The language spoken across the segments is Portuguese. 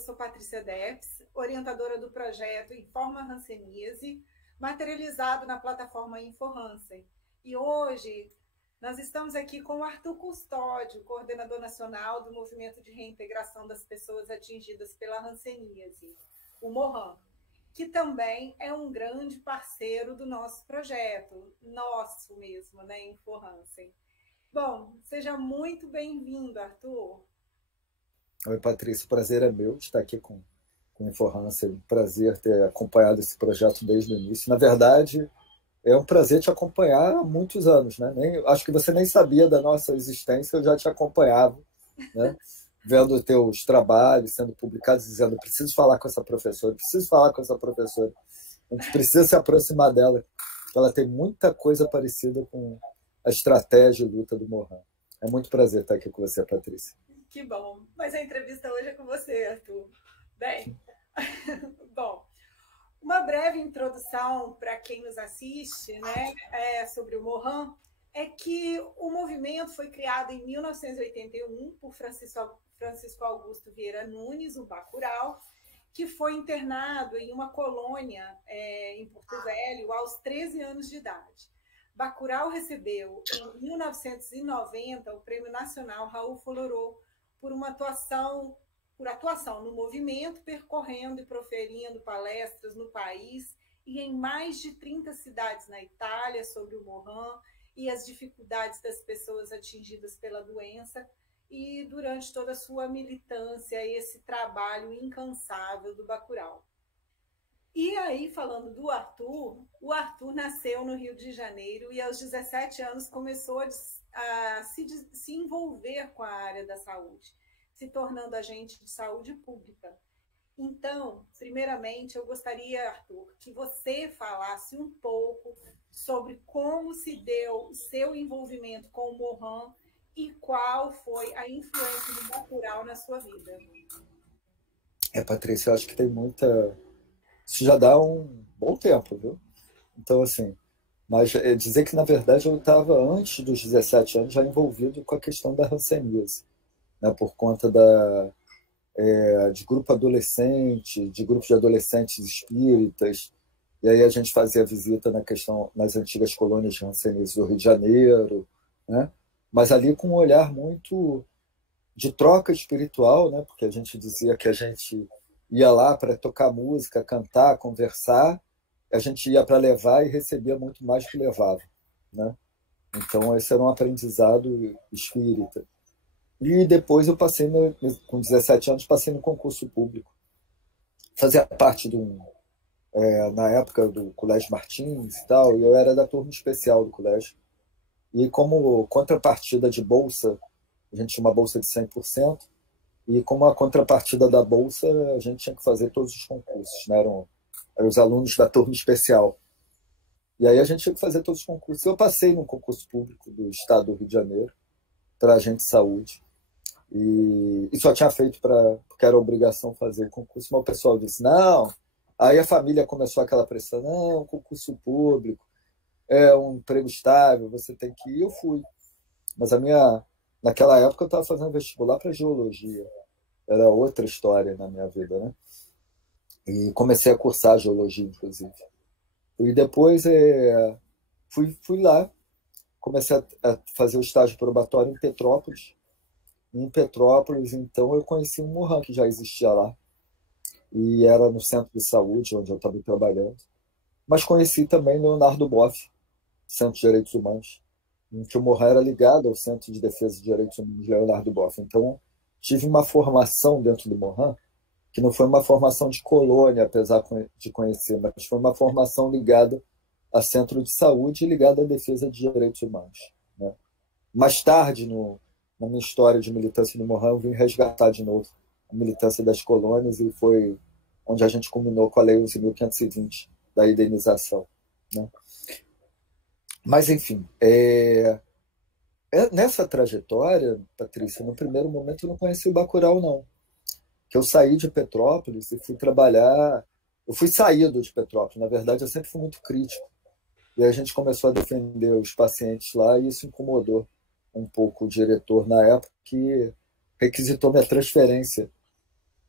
sou Patrícia Depes, orientadora do projeto Informa Hanseníase, materializado na plataforma InfoHansen. E hoje nós estamos aqui com o Arthur Custódio, coordenador nacional do Movimento de Reintegração das Pessoas Atingidas pela Hanseníase, o MOHAN, que também é um grande parceiro do nosso projeto, nosso mesmo, né, InfoHansen. Bom, seja muito bem-vindo, Arthur. Oi, Patrícia, o prazer é meu de estar aqui com o InfoHansen. Prazer ter acompanhado esse projeto desde o início. Na verdade, é um prazer te acompanhar há muitos anos, né? Acho que você nem sabia da nossa existência, eu já te acompanhava, né? Vendo teus trabalhos sendo publicados, dizendo: preciso falar com essa professora, preciso falar com essa professora. A gente precisa se aproximar dela, porque ela tem muita coisa parecida com a estratégia de luta do Mohan. É muito prazer estar aqui com você, Patrícia. Que bom. Mas a entrevista hoje é com você, Arthur. Bem, bom, uma breve introdução para quem nos assiste, né, sobre o Mohan, é que o movimento foi criado em 1981 por Francisco Augusto Vieira Nunes, o Bacurau, que foi internado em uma colônia em Porto Velho aos 13 anos de idade. Bacurau recebeu, em 1990, o Prêmio Nacional Raul Florô por atuação no movimento, percorrendo e proferindo palestras no país e em mais de 30 cidades na Itália sobre o Mohan e as dificuldades das pessoas atingidas pela doença, e durante toda a sua militância e esse trabalho incansável do Bacurau. E aí, falando do Arthur, o Arthur nasceu no Rio de Janeiro e aos 17 anos começou a se envolver com a área da saúde, se tornando agente de saúde pública. Então, primeiramente, eu gostaria, Arthur, que você falasse um pouco sobre como se deu o seu envolvimento com o Mohan e qual foi a influência do Bacurau na sua vida. Patrícia, eu acho que tem muita... Isso já dá um bom tempo, viu? Então, assim, mas dizer que, na verdade, eu estava, antes dos 17 anos, já envolvido com a questão da hanseníase, né? Por conta de grupo adolescente, de grupos de adolescentes espíritas, e aí a gente fazia visita nas antigas colônias de hanseníase do Rio de Janeiro, né? Mas ali com um olhar muito de troca espiritual, né? Porque a gente dizia que a gente ia lá para tocar música, cantar, conversar, a gente ia para levar e recebia muito mais do que levava, né? Então esse era um aprendizado espírita. E depois eu passei, com 17 anos, passei no concurso público. Fazia parte na época do Colégio Martins e tal, e eu era da turma especial do colégio. E como contrapartida de bolsa, a gente tinha uma bolsa de 100%, e como a contrapartida da bolsa, a gente tinha que fazer todos os concursos, né? Eram os alunos da turma especial. E aí a gente tinha que fazer todos os concursos. Eu passei num concurso público do Estado do Rio de Janeiro, para agente de saúde, e só tinha feito porque era obrigação fazer o concurso, mas o pessoal disse, não. Aí a família começou aquela pressão, não, concurso público, é um emprego estável, você tem que ir. Eu fui. Mas naquela época eu estava fazendo vestibular para geologia, era outra história na minha vida, né? E comecei a cursar geologia, inclusive. E depois fui lá, comecei a fazer o estágio probatório em Petrópolis. Em Petrópolis, então, eu conheci um Mohan que já existia lá, e era no centro de saúde, onde eu estava trabalhando. Mas conheci também Leonardo Boff, Centro de Direitos Humanos, em que o Mohan era ligado ao Centro de Defesa de Direitos Humanos Leonardo Boff. Então, tive uma formação dentro do Mohan, que não foi uma formação de colônia, apesar de conhecer, mas foi uma formação ligada a centro de saúde e ligada à defesa de direitos humanos, né? Mais tarde, na minha história de militância no Mohan, eu vim resgatar de novo a militância das colônias, e foi onde a gente culminou com a Lei 11.520 da indenização, né? Mas, enfim, nessa trajetória, Patrícia, no primeiro momento eu não conheci o Bacurau, não. Que eu saí de Petrópolis e fui trabalhar... Eu fui saído de Petrópolis, na verdade eu sempre fui muito crítico. E a gente começou a defender os pacientes lá, e isso incomodou um pouco o diretor na época, que requisitou minha transferência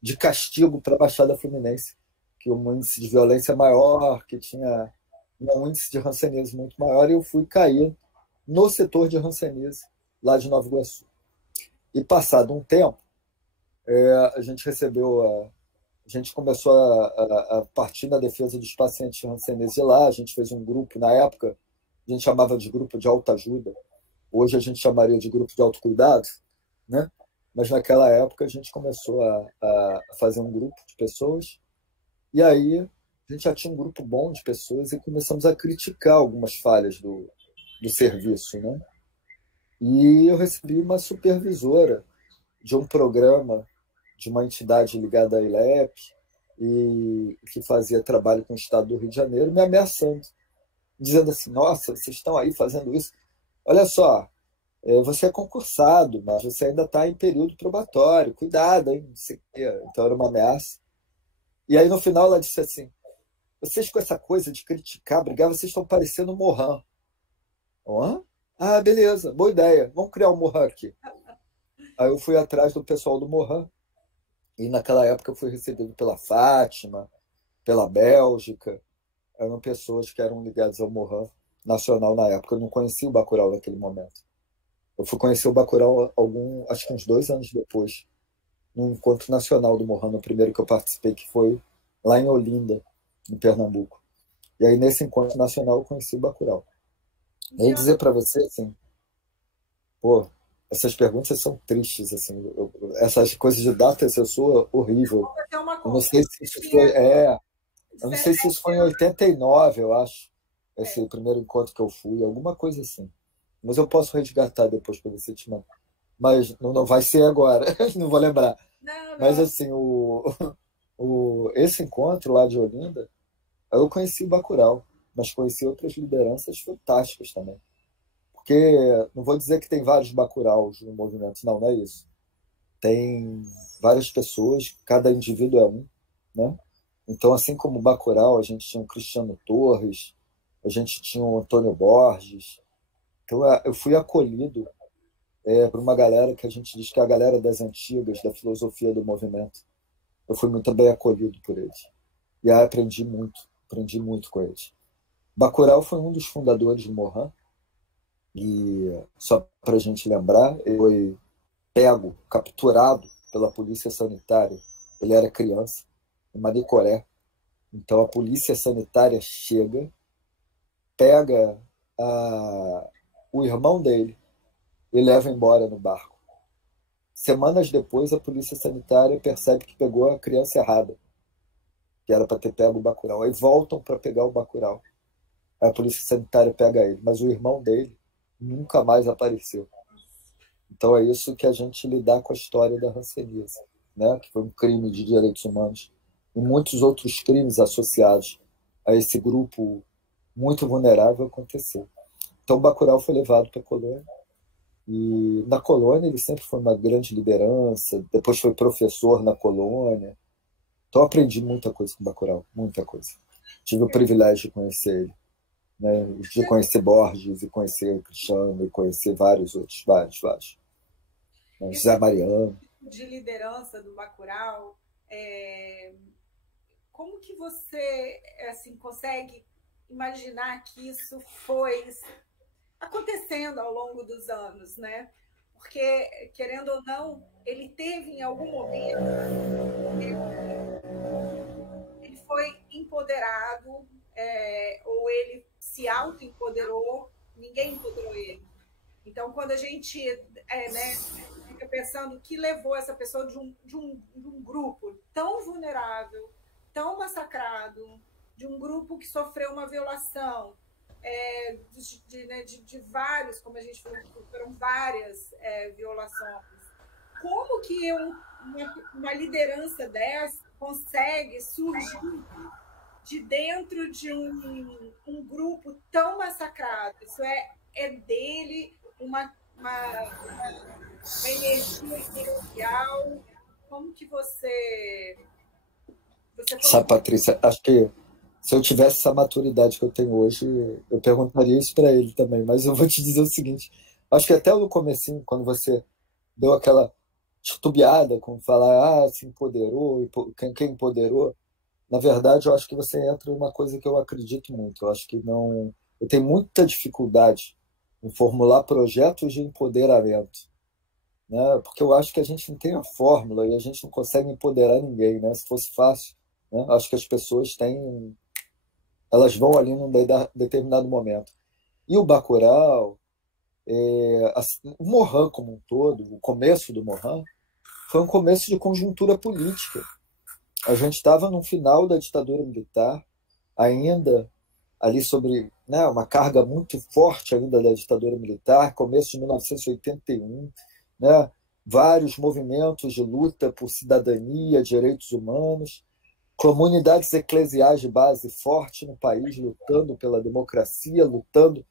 de castigo para a Baixada Fluminense, que o índice de violência é maior, que tinha um índice de hanseníase muito maior, e eu fui cair no setor de hanseníase lá de Nova Iguaçu. E passado um tempo, a gente a gente começou a partir da defesa dos pacientes de hanseníase de lá, a gente fez um grupo, na época, a gente chamava de grupo de autoajuda, hoje a gente chamaria de grupo de autocuidado, né? Mas naquela época a gente começou a fazer um grupo de pessoas, e aí a gente já tinha um grupo bom de pessoas e começamos a criticar algumas falhas do serviço, né? E eu recebi uma supervisora de um programa de uma entidade ligada à ILEP e que fazia trabalho com o Estado do Rio de Janeiro, me ameaçando, dizendo assim: nossa, vocês estão aí fazendo isso, olha só, você é concursado, mas você ainda está em período probatório, cuidado, hein? Não sei o quê. Então era uma ameaça. E aí no final ela disse assim: vocês com essa coisa de criticar, brigar, vocês estão parecendo um Mohan. Hã? Ah, beleza, boa ideia, vamos criar um Mohan aqui. Aí eu fui atrás do pessoal do Mohan, e naquela época eu fui recebido pela Fátima, pela Bélgica, eram pessoas que eram ligadas ao Mohan nacional na época. Eu não conhecia o Bacurau naquele momento. Eu fui conhecer o Bacurau acho que uns 2 anos depois, num encontro nacional do Mohan, no primeiro que eu participei, que foi lá em Olinda, em Pernambuco. E aí, nesse encontro nacional, eu conheci o Bacurau. E aí dizer para você, assim, pô, essas perguntas são tristes, assim, essas coisas de data, eu sou horrível. Eu não sei se isso foi, eu não sei se isso foi em 89, eu acho, esse primeiro encontro que eu fui, alguma coisa assim. Mas eu posso resgatar depois para você te mandar. Mas não vai ser agora, não vou lembrar. Não. Mas assim, esse encontro lá de Olinda, eu conheci o Bacurau, mas conheci outras lideranças fantásticas também. Porque não vou dizer que tem vários Bacuraus no movimento, não é isso. Tem várias pessoas, cada indivíduo é um, né? Então, assim como o Bacurau, a gente tinha o Cristiano Torres, a gente tinha o Antônio Borges. Então, eu fui acolhido por uma galera que a gente diz que é a galera das antigas, da filosofia do movimento. Eu fui muito bem acolhido por eles. E aí aprendi muito com eles. Bacurau foi um dos fundadores do Mohan, e só para a gente lembrar, ele foi pego, capturado pela polícia sanitária. Ele era criança, em Manicoré. Então a polícia sanitária chega, pega o irmão dele e leva embora no barco. Semanas depois, a polícia sanitária percebe que pegou a criança errada, que era para ter pego o Bacurau. Aí voltam para pegar o Bacurau. Aí a polícia sanitária pega ele, mas o irmão dele nunca mais apareceu. Então é isso que a gente lidar com a história da hanseníase, né? Que foi um crime de direitos humanos e muitos outros crimes associados a esse grupo muito vulnerável aconteceu. Então Bacurau foi levado para a colônia, e na colônia ele sempre foi uma grande liderança, depois foi professor na colônia. Então aprendi muita coisa com Bacurau, muita coisa. Tive o privilégio de conhecer ele, né? De conhecer Borges, e conhecer o Cristiano, e conhecer vários outros, vários. José Mariano. De liderança do Bacurau, como que você assim consegue imaginar que isso foi acontecendo ao longo dos anos, né? Porque, querendo ou não, ele teve em algum momento, ele foi empoderado, ou ele se auto-empoderou, ninguém empoderou ele. Então, quando a gente fica pensando o que levou essa pessoa de um grupo tão vulnerável, tão massacrado, de um grupo que sofreu uma violação, de vários, como a gente falou, foram várias violações. Como que uma liderança dessa consegue surgir de dentro de um grupo tão massacrado? Isso é dele uma energia especial? Como que você Sabe, Patrícia, acho que se eu tivesse essa maturidade que eu tenho hoje, eu perguntaria isso para ele também. Mas eu vou te dizer o seguinte: acho que até no comecinho, quando você deu aquela titubeada com falar, se empoderou, quem empoderou. Na verdade, eu acho que você entra numa coisa que eu acredito muito. Eu acho que não. Eu tenho muita dificuldade em formular projetos de empoderamento, né? Porque eu acho que a gente não tem a fórmula e a gente não consegue empoderar ninguém, né? Se fosse fácil, né? Acho que as pessoas têm, elas vão ali num determinado momento. E o Bacurau, o Morran como um todo, o começo do Morran, foi um começo de conjuntura política. A gente estava no final da ditadura militar, ainda ali sobre, né, uma carga muito forte ainda da ditadura militar, começo de 1981, né, vários movimentos de luta por cidadania, direitos humanos, comunidades eclesiais de base forte no país, lutando pela democracia, lutando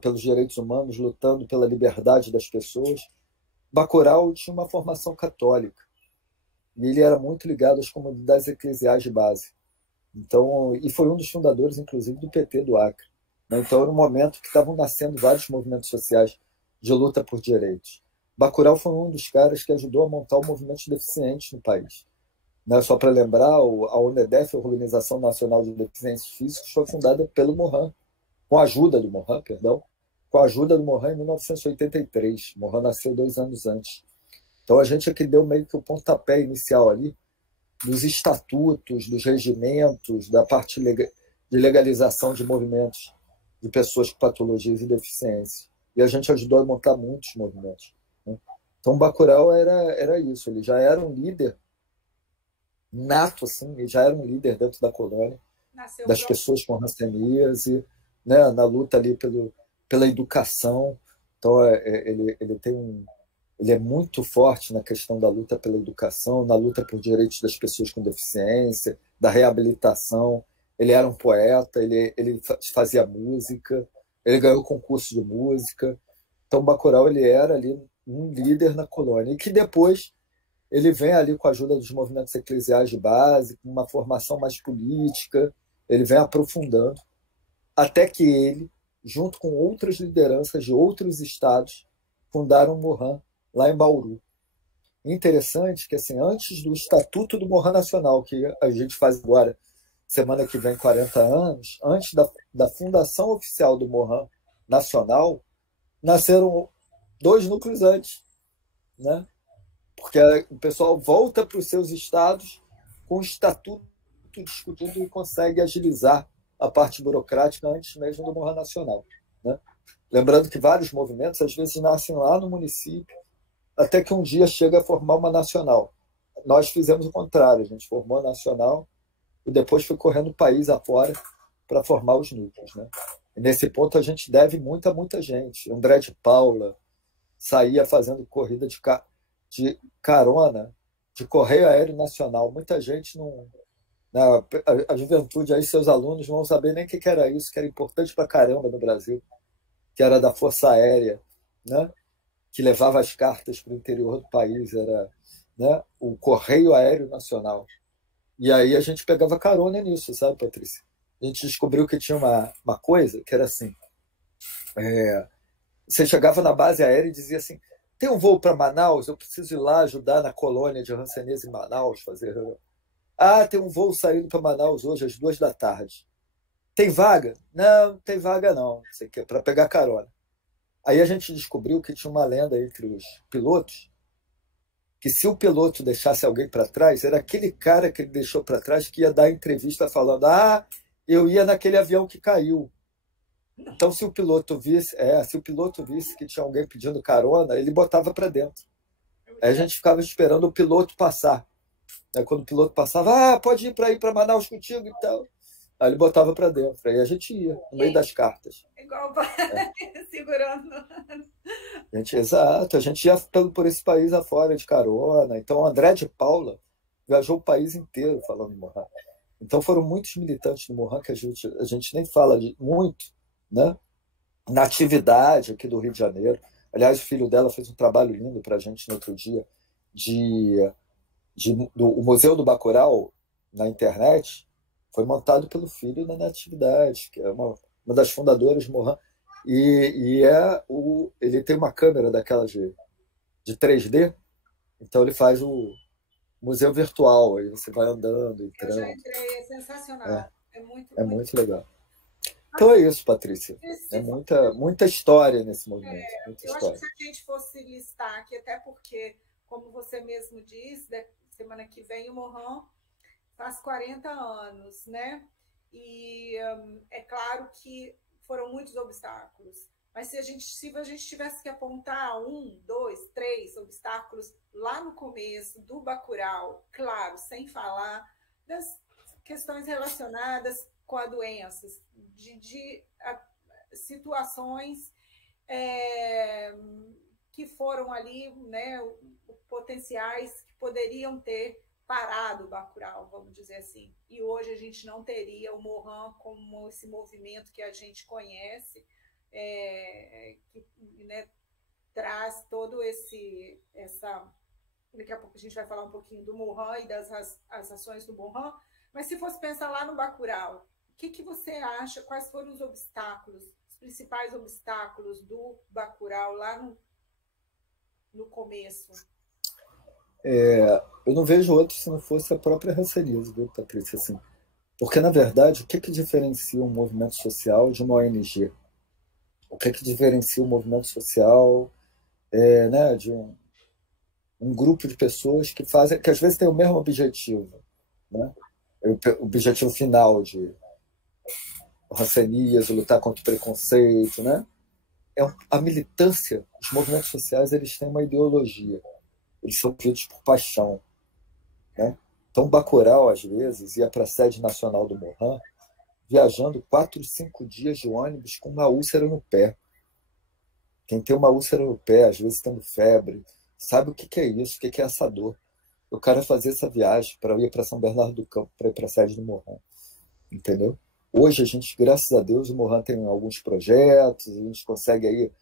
pelos direitos humanos, lutando pela liberdade das pessoas. Bacurau tinha uma formação católica e ele era muito ligado às comunidades eclesiais de base. Então, e foi um dos fundadores, inclusive, do PT do Acre. Então, era um momento que estavam nascendo vários movimentos sociais de luta por direitos. Bacurau foi um dos caras que ajudou a montar o movimento de deficientes no país. Só para lembrar, a UNEDEF, a Organização Nacional de Deficientes Físicos, foi fundada pelo Morran, com a ajuda do Morran, perdão, com a ajuda do Morran em 1983. Morran nasceu 2 anos antes. Então, a gente aqui deu meio que o pontapé inicial ali dos estatutos, dos regimentos, da parte de legalização de movimentos de pessoas com patologias e deficiências. E a gente ajudou a montar muitos movimentos, né? Então, Bacurau era isso, ele já era um líder nato, assim, ele já era um líder dentro da colônia, das pessoas com hanseníase, né, na luta ali pela educação. Então, ele tem ele é muito forte na questão da luta pela educação, na luta por direitos das pessoas com deficiência, da reabilitação. Ele era um poeta, ele fazia música, ele ganhou concurso de música. Então, Bacurau ele era ali um líder na colônia, e que depois ele vem ali com a ajuda dos movimentos eclesiais de base, com uma formação mais política, ele vem aprofundando, até que ele, junto com outras lideranças de outros estados, fundaram o Morran lá em Bauru. Interessante que, assim, antes do Estatuto do Morran Nacional, que a gente faz agora, semana que vem, 40 anos, antes da fundação oficial do Morran Nacional, nasceram 2 núcleos antes, né? Porque o pessoal volta para os seus estados com o Estatuto discutido e consegue agilizar a parte burocrática antes mesmo do Morran Nacional, né? Lembrando que vários movimentos, às vezes, nascem lá no município, até que um dia chega a formar uma nacional. Nós fizemos o contrário, a gente formou a nacional e depois foi correndo o país afora para formar os núcleos, né? E nesse ponto a gente deve muito a muita gente. André de Paula saía fazendo corrida de carona, de correio aéreo nacional. Muita gente não... A juventude aí, seus alunos, não vão saber nem o que era isso, que era importante para caramba no Brasil, que era da Força Aérea, né? Que levava as cartas para o interior do país, era, né, o Correio Aéreo Nacional. E aí a gente pegava carona nisso, sabe, Patrícia? A gente descobriu que tinha uma coisa que era assim, você chegava na base aérea e dizia assim, tem um voo para Manaus, eu preciso ir lá ajudar na colônia de hanseníase em Manaus, fazer... Ah, tem um voo saindo para Manaus hoje às 2 da tarde. Tem vaga? Não, não tem vaga não, para pegar carona. Aí a gente descobriu que tinha uma lenda entre os pilotos, que se o piloto deixasse alguém para trás, era aquele cara que ele deixou para trás que ia dar entrevista falando, eu ia naquele avião que caiu. Então, se o piloto visse que tinha alguém pedindo carona, ele botava para dentro. Aí a gente ficava esperando o piloto passar. Aí, quando o piloto passava, pode ir para Manaus contigo e tal. Aí ele botava para dentro. Aí a gente ia, no meio das cartas. Igual segurando. Exato, a gente ia por esse país afora de carona. Então, o André de Paula viajou o país inteiro falando de Morran. Então, foram muitos militantes do Morran que a gente nem fala muito, né? Na atividade aqui do Rio de Janeiro. Aliás, o filho dela fez um trabalho lindo para a gente no outro dia, o Museu do Bacurau, na internet, foi montado pelo filho da Natividade, que é uma das fundadoras do Morran. E ele tem uma câmera daquela de 3D, Então ele faz o museu virtual, aí você vai andando, Eu já entrando. entrei, é É, sensacional. É muito, é muito. muito legal. Então é isso, Patrícia. É Se for, muita história nesse movimento, muita eu acho que história. se a gente fosse listar aqui, até porque, como você mesmo disse, né, semana que vem o Mohan faz 40 anos, né? E é claro que foram muitos obstáculos. Mas se a gente tivesse que apontar um, dois, três obstáculos lá no começo do Bacurau, claro, sem falar das questões relacionadas com a doenças, de situações é, que foram ali, né, potenciais que poderiam ter parado o Bacurau, vamos dizer assim. E hoje a gente não teria o Mohan como esse movimento que a gente conhece, que, né, traz todo essa. Daqui a pouco a gente vai falar um pouquinho do Mohan e das as ações do Mohan, mas se fosse pensar lá no Bacurau, o que você acha? Quais foram os obstáculos, os principais obstáculos do Bacurau lá no começo? Eu não vejo outro se não fosse a própria Hanseníase, viu, Patrícia? Assim, porque, na verdade, o que, que diferencia um movimento social de uma ONG? O que, que diferencia um movimento social né, de um grupo de pessoas que fazem, que às vezes tem o mesmo objetivo, né? O objetivo final de Hanseníase, lutar contra o preconceito, né? A militância, os movimentos sociais, eles têm uma ideologia, eles são movidos por paixão, né? Então, Bacurau, às vezes, ia para a sede nacional do Mohan, viajando 4, 5 dias de ônibus com uma úlcera no pé. Quem tem uma úlcera no pé, às vezes tendo febre, sabe o que que é isso, o que que é essa dor. O cara fazia essa viagem para ir para São Bernardo do Campo, para ir para a sede do Mohan, entendeu? Hoje a gente, graças a Deus, o Mohan tem alguns projetos, a gente consegue aí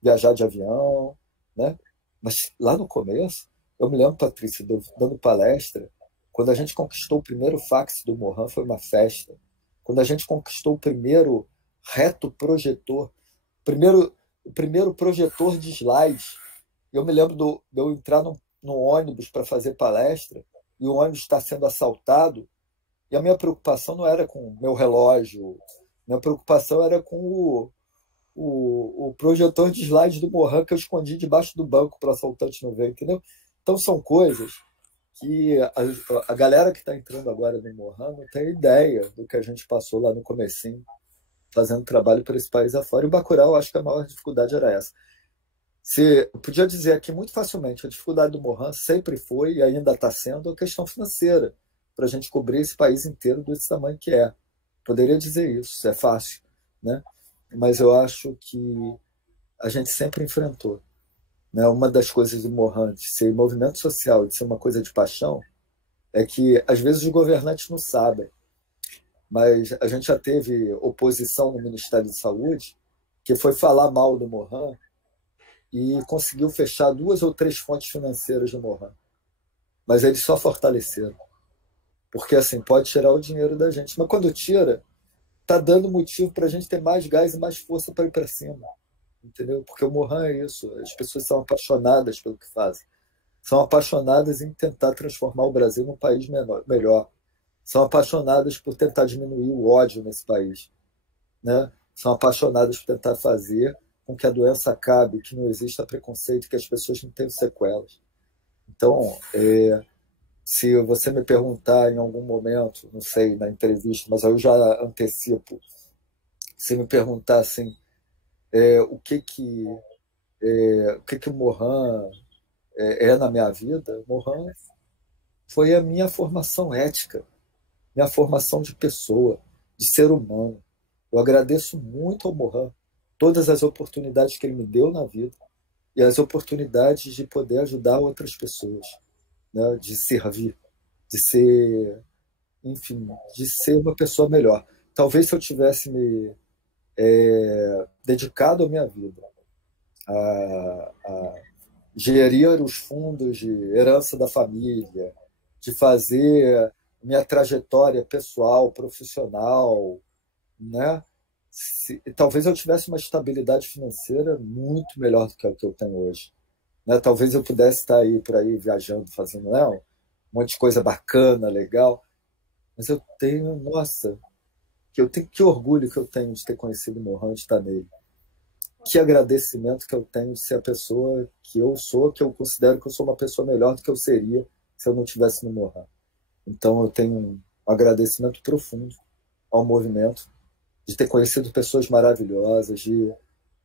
viajar de avião, né? Mas lá no começo, eu me lembro, Patrícia, dando palestra, quando a gente conquistou o primeiro fax do Mohan, foi uma festa. Quando a gente conquistou o primeiro reto projetor, o primeiro projetor de slides, eu me lembro de eu entrar no ônibus para fazer palestra, e o ônibus está sendo assaltado, e a minha preocupação não era com o meu relógio, minha preocupação era com o projetor de slides do Mohan que eu escondi debaixo do banco para o assaltante não ver, entendeu? Então são coisas que a galera que está entrando agora no Mohan não tem ideia do que a gente passou lá no comecinho, fazendo trabalho para esse país afora. E o Bacurau, acho que a maior dificuldade era essa. Eu podia dizer aqui muito facilmente, a dificuldade do Mohan sempre foi e ainda está sendo a questão financeira, para a gente cobrir esse país inteiro desse tamanho que é. Poderia dizer isso é fácil, né? Mas eu acho que a gente sempre enfrentou. Né? Uma das coisas do Mohan, de ser movimento social, de ser uma coisa de paixão, é que às vezes os governantes não sabem, mas a gente já teve oposição no Ministério de Saúde, que foi falar mal do Mohan e conseguiu fechar 2 ou 3 fontes financeiras do Mohan. Mas eles só fortaleceram. Porque assim, pode tirar o dinheiro da gente, mas quando tira, tá dando motivo para a gente ter mais gás e mais força para ir para cima. Entendeu? Porque o Mohan é isso. As pessoas são apaixonadas pelo que fazem. São apaixonadas em tentar transformar o Brasil num país melhor. São apaixonadas por tentar diminuir o ódio nesse país, né? São apaixonadas por tentar fazer com que a doença acabe, que não exista preconceito, que as pessoas não tenham sequelas. Então, se você me perguntar em algum momento, não sei, na entrevista, mas eu já antecipo, se me perguntar assim, o que que o que que o Mohan na minha vida, o Mohan foi a minha formação ética, minha formação de pessoa, de ser humano. Eu agradeço muito ao Mohan todas as oportunidades que ele me deu na vida e as oportunidades de poder ajudar outras pessoas, né? De servir, de ser, enfim, de ser uma pessoa melhor. Talvez se eu tivesse me dedicado a minha vida a gerir os fundos de herança da família, de fazer minha trajetória pessoal, profissional, né? Talvez eu tivesse uma estabilidade financeira muito melhor do que a que eu tenho hoje. né? Talvez eu pudesse estar aí por aí viajando, fazendo, né, um monte de coisa bacana, legal, mas eu tenho, nossa, que orgulho que eu tenho de ter conhecido o Mohan, de estar nele. Que agradecimento que eu tenho de ser a pessoa que eu sou, que eu considero que eu sou uma pessoa melhor do que eu seria se eu não tivesse no Mohan. Então eu tenho um agradecimento profundo ao movimento, de ter conhecido pessoas maravilhosas, de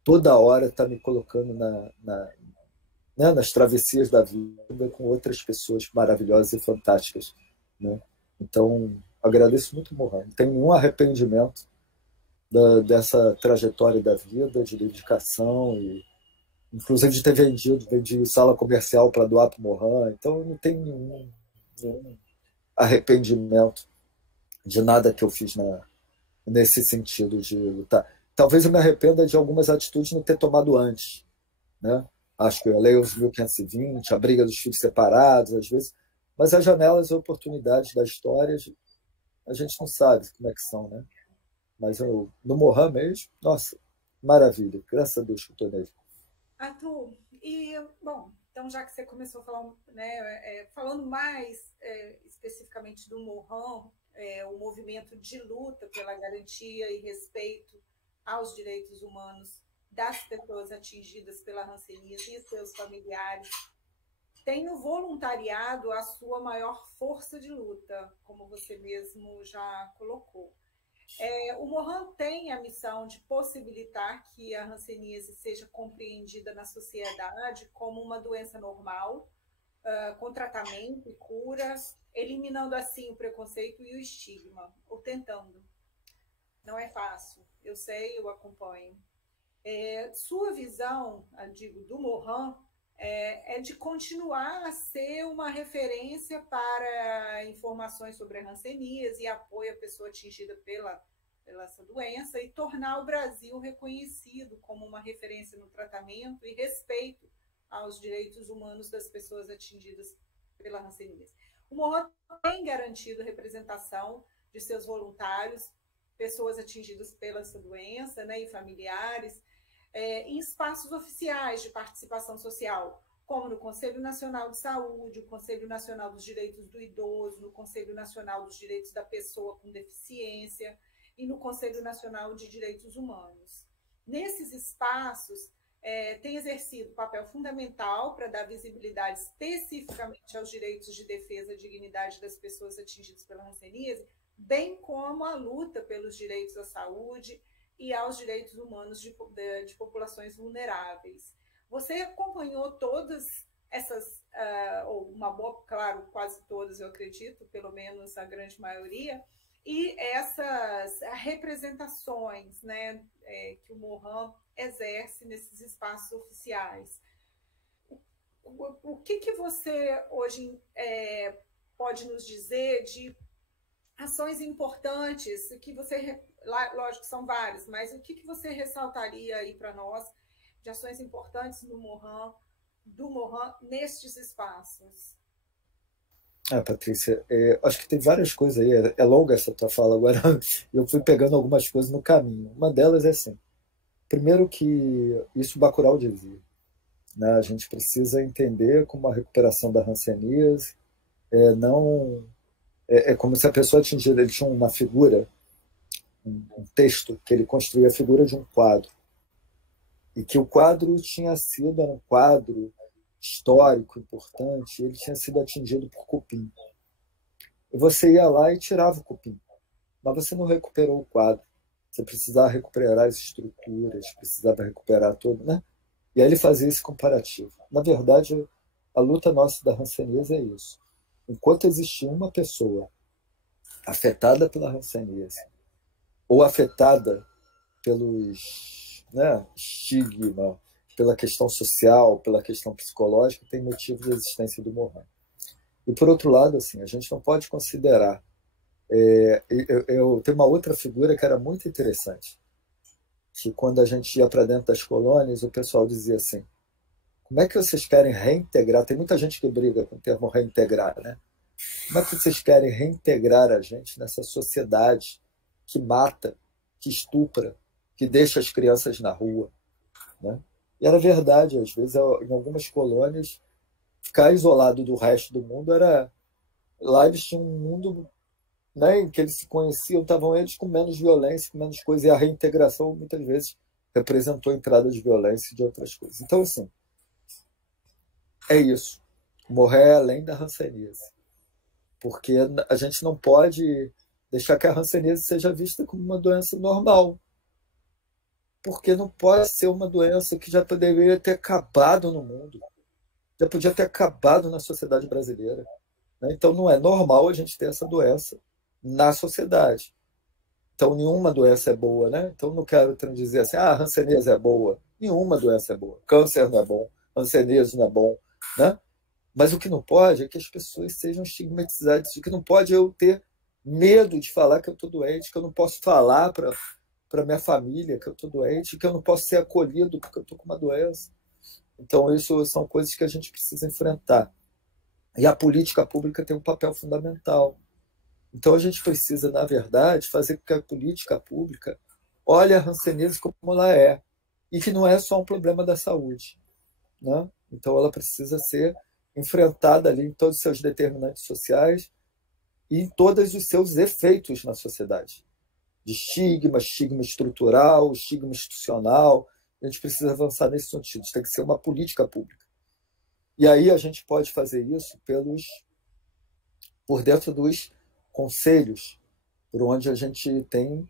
toda hora estar me colocando né, nas travessias da vida com outras pessoas maravilhosas e fantásticas, né? Então, agradeço muito o Mohan. Não tenho nenhum arrependimento dessa trajetória da vida, de dedicação, e inclusive de ter vendi sala comercial para doar para o Mohan. Então, eu não tenho nenhum arrependimento de nada que eu fiz nesse sentido de lutar. Talvez eu me arrependa de algumas atitudes não ter tomado antes, né? Acho que a Lei 11.520, a briga dos filhos separados, às vezes, mas as janelas e oportunidades da história, a gente não sabe como é que são, né? Mas no Mohan mesmo, nossa, maravilha, graças a Deus que eu estou nele. Arthur, e, bom, então já que você começou a falar, né, falando mais especificamente do Mohan, o movimento de luta pela garantia e respeito aos direitos humanos das pessoas atingidas pela hanseníase e seus familiares, tem no voluntariado a sua maior força de luta, como você mesmo já colocou. O Mohan tem a missão de possibilitar que a hanseníase seja compreendida na sociedade como uma doença normal, com tratamento e cura, eliminando assim o preconceito e o estigma, ou tentando. Não é fácil, eu sei, eu acompanho. Sua visão, digo, do Mohan, é de continuar a ser uma referência para informações sobre a hanseníase e apoio à pessoa atingida pela essa doença e tornar o Brasil reconhecido como uma referência no tratamento e respeito aos direitos humanos das pessoas atingidas pela hanseníase. O Mohan tem garantido representação de seus voluntários, pessoas atingidas pela essa doença, né, e familiares, em espaços oficiais de participação social, como no Conselho Nacional de Saúde, o Conselho Nacional dos Direitos do Idoso, no Conselho Nacional dos Direitos da Pessoa com Deficiência e no Conselho Nacional de Direitos Humanos. Nesses espaços, tem exercido papel fundamental para dar visibilidade especificamente aos direitos de defesa e dignidade das pessoas atingidas pela hanseníase, bem como a luta pelos direitos à saúde e aos direitos humanos de populações vulneráveis. Você acompanhou todas essas, ou uma boa, claro, quase todas, eu acredito, pelo menos a grande maioria, e essas representações, né, que o Mohan exerce nesses espaços oficiais. O que você hoje pode nos dizer de ações importantes que você, lógico, são várias, mas o que você ressaltaria aí para nós de ações importantes do Mohan nestes espaços? Patrícia, acho que tem várias coisas aí. É longa essa tua fala agora. Eu fui pegando algumas coisas no caminho. Uma delas é assim: primeiro que isso Bacurau dizia, né? A gente precisa entender como a recuperação da hanseníase não é como se a pessoa atingida, ele tinha uma figura, um texto que ele construía a figura de um quadro e que o quadro tinha sido um quadro histórico importante, ele tinha sido atingido por cupim. E você ia lá e tirava o cupim, mas você não recuperou o quadro. Você precisava recuperar as estruturas, precisava recuperar tudo, né? E aí ele fazia esse comparativo. Na verdade, a luta nossa da hanseníase é isso. Enquanto existir uma pessoa afetada pela hanseníase ou afetada pelos, né, estigma, pela questão social, pela questão psicológica, tem motivo de existência do Mohan. E por outro lado, assim, a gente não pode considerar. Eu tenho uma outra figura que era muito interessante, que quando a gente ia para dentro das colônias, o pessoal dizia assim: como é que vocês querem reintegrar? Tem muita gente que briga com o termo reintegrar, né? Como é que vocês querem reintegrar a gente nessa sociedade que mata, que estupra, que deixa as crianças na rua, né? E era verdade, às vezes, em algumas colônias, ficar isolado do resto do mundo era. Lá eles tinham um mundo, né, em que eles se conheciam, estavam eles com menos violência, com menos coisa, e a reintegração muitas vezes representou a entrada de violência e de outras coisas. Então, assim, é isso. Morrer é além da hanseníase. Porque a gente não pode deixar que a hanseníase seja vista como uma doença normal. Porque não pode ser uma doença que já poderia ter acabado no mundo. Já podia ter acabado na sociedade brasileira. Né? Então, não é normal a gente ter essa doença na sociedade. Então, nenhuma doença é boa, né? Então, não quero dizer assim, a hanseníase é boa. Nenhuma doença é boa. Câncer não é bom, hanseníase não é bom, né? Mas o que não pode é que as pessoas sejam estigmatizadas. O que não pode é eu ter medo de falar que eu estou doente, que eu não posso falar para minha família que eu estou doente, que eu não posso ser acolhido porque eu estou com uma doença. Então, isso são coisas que a gente precisa enfrentar. E a política pública tem um papel fundamental. Então, a gente precisa, na verdade, fazer com que a política pública olhe a hanseníase como ela é, e que não é só um problema da saúde. Né? Então, ela precisa ser enfrentada ali em todos os seus determinantes sociais e em todos os seus efeitos na sociedade. De estigma estrutural, estigma institucional. A gente precisa avançar nesse sentido. Tem que ser uma política pública. E aí a gente pode fazer isso por dentro dos conselhos, por onde a gente tem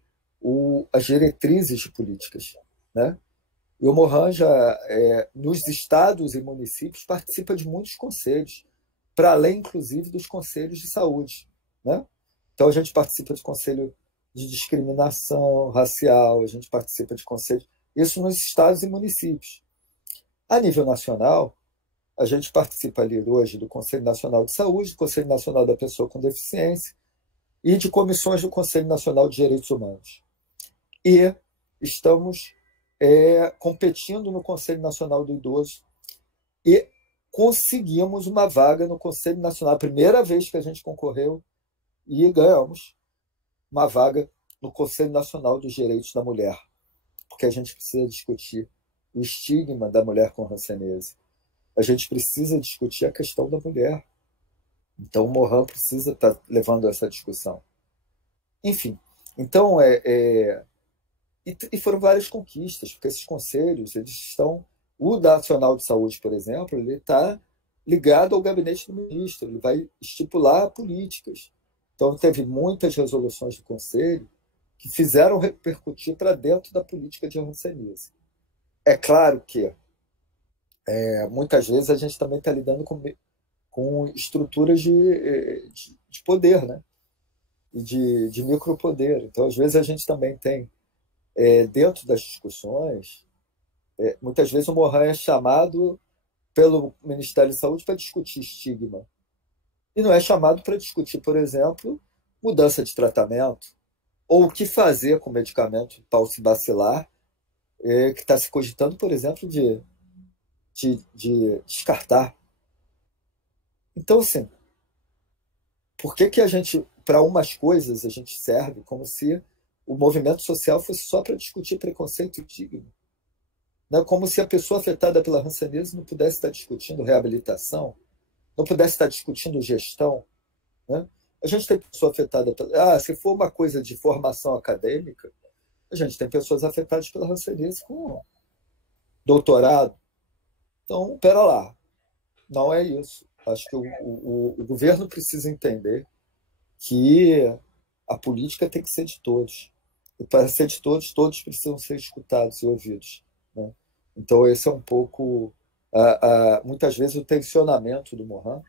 as diretrizes de políticas. Né? E o Mohan já, nos estados e municípios, participa de muitos conselhos, para além, inclusive, dos conselhos de saúde. Né? Então, a gente participa de conselho de discriminação racial, a gente participa de conselhos, isso nos estados e municípios. A nível nacional, a gente participa ali hoje do Conselho Nacional de Saúde, do Conselho Nacional da Pessoa com Deficiência e de comissões do Conselho Nacional de Direitos Humanos. E estamos competindo no Conselho Nacional do Idoso e conseguimos uma vaga no Conselho Nacional, a primeira vez que a gente concorreu, e ganhamos uma vaga no Conselho Nacional dos Direitos da Mulher, porque a gente precisa discutir o estigma da mulher com hanseníase. A gente precisa discutir a questão da mulher. Então, o Mohan precisa estar levando essa discussão. Enfim, então, e foram várias conquistas, porque esses conselhos, eles estão... O Nacional de Saúde, por exemplo, ele está ligado ao gabinete do ministro, ele vai estipular políticas. Então, teve muitas resoluções do Conselho que fizeram repercutir para dentro da política de hanseníase. É claro que muitas vezes a gente também está lidando com estruturas de poder, né? E de micropoder. Então, às vezes, a gente também tem, dentro das discussões, muitas vezes o Mohan é chamado pelo Ministério da Saúde para discutir estigma. E não é chamado para discutir, por exemplo, mudança de tratamento, ou o que fazer com o medicamento paucibacilar, que está se cogitando, por exemplo, de descartar. Então, assim, por que a gente, para umas coisas, a gente serve como se o movimento social fosse só para discutir preconceito e estigma? Né? Como se a pessoa afetada pela hanseníase não pudesse estar discutindo reabilitação, não pudesse estar discutindo gestão. Né? A gente tem pessoa afetada pela... se for uma coisa de formação acadêmica, a gente tem pessoas afetadas pela hanseníase com doutorado. Então, pera lá, não é isso. Acho que o governo precisa entender que a política tem que ser de todos. E para ser de todos, todos precisam ser escutados e ouvidos. Né? Então, esse é um pouco, muitas vezes, o tensionamento do Mohan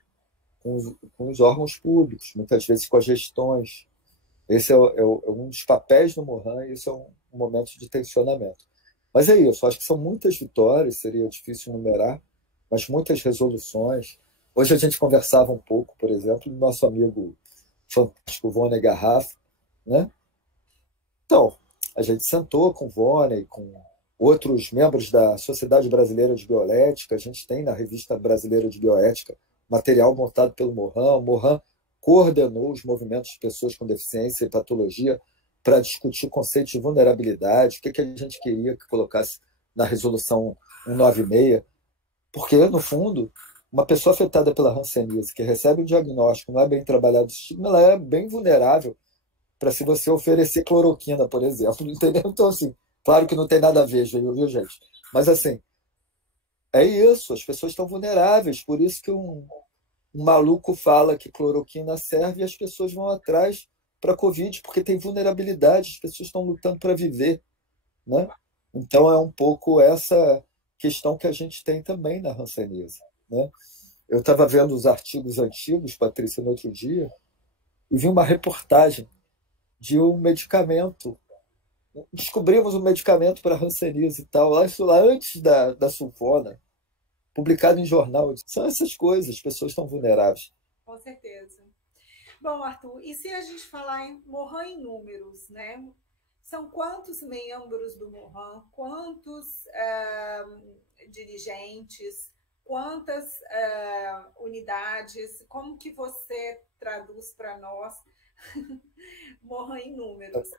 com os órgãos públicos, muitas vezes com as gestões. Esse é um dos papéis do Mohan, e isso é um momento de tensionamento. Mas é isso, acho que são muitas vitórias, seria difícil numerar, mas muitas resoluções. Hoje a gente conversava um pouco, por exemplo, do nosso amigo fantástico Vônei Garrafa, né? Então, a gente sentou com o Vônei, com outros membros da Sociedade Brasileira de Bioética, a gente tem na Revista Brasileira de Bioética material montado pelo Mohan. O Mohan coordenou os movimentos de pessoas com deficiência e patologia para discutir o conceito de vulnerabilidade, o que a gente queria que colocasse na resolução 196, porque, no fundo, uma pessoa afetada pela hanseníase, que recebe o diagnóstico, não é bem trabalhado o estigma, ela é bem vulnerável para se você oferecer cloroquina, por exemplo, entendeu? Então, assim, claro que não tem nada a ver, viu, gente? Mas, assim, é isso, as pessoas estão vulneráveis, por isso que um maluco fala que cloroquina serve e as pessoas vão atrás para a Covid, porque tem vulnerabilidade, as pessoas estão lutando para viver, né? Então é um pouco essa questão que a gente tem também na hanseníase, né? Eu estava vendo os artigos antigos, Patrícia, no outro dia, e vi uma reportagem de um medicamento. Descobrimos um medicamento para hanseníase e tal, lá, isso lá antes da sulfona, publicado em jornal. São essas coisas, as pessoas estão vulneráveis. Com certeza. Bom, Arthur, e se a gente falar em Mohan em números, né? São quantos membros do Mohan, quantos dirigentes, quantas unidades, como que você traduz para nós Mohan em números?